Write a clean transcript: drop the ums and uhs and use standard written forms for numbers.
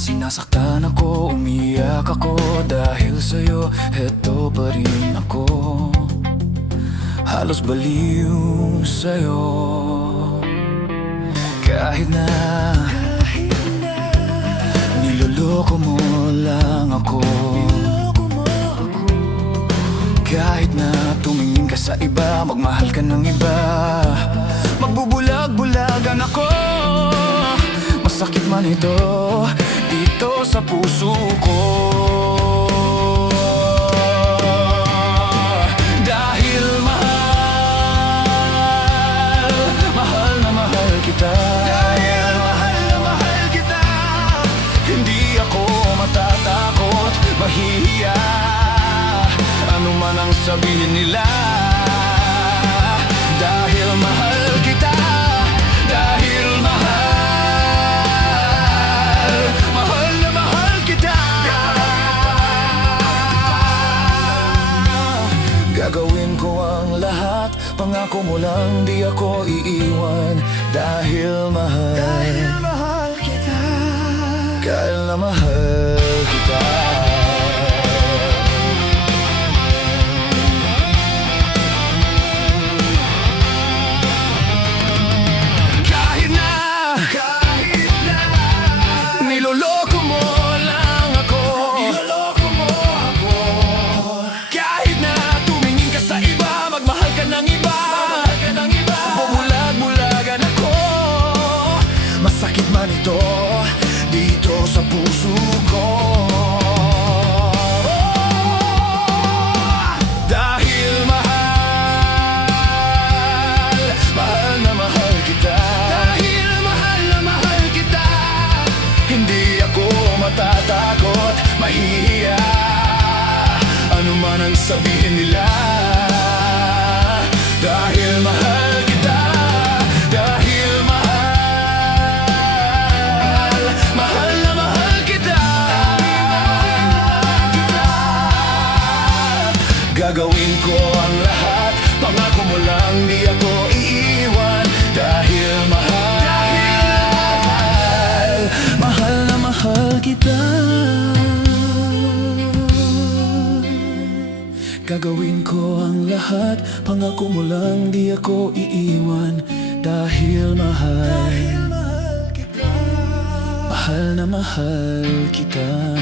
Sinasaktan ako, umiyak ako dahil sa'yo, heto pa rin ako. Halos baliw sa'yo. Kahit na niloloko mo lang ako. Kahit na tumingin ka sa iba, magmahal ka ng iba, magbubulag-bulagan ako. Masakit man ito dito sa puso ko. Dahil mahal, mahal na mahal kita. Dahil mahal na mahal kita, hindi ako matatakot, mahihiya ano man ang sabihin nila. Dahil mahal kita, dahil mahal, mahal na mahal kita. Gagawin ko ang lahat, pangako mo lang di ako iiwan. Dahil mahal kita, dahil na mahal kita. Niloloko mo lang ako. Kahit na tumingin ka sa iba, magmahal ka ng iba, bubulag-bulagan ako. Masakit man ito dito sa puso ko. Dahil mahal, mahal na mahal kita. Dahil mahal na mahal kita, hindi ako matatakot, mahihiya ano man ang sabihin nila. Dahil mahal kita, dahil mahal, mahal na mahal kita. Gagawin ko ang lahat, pangako mo lang di ako iiwan. Dahil mahal, mahal na mahal kita. Gagawin ko ang lahat, pangako mo lang di ako iiwan. Dahil mahal, mahal na mahal kita.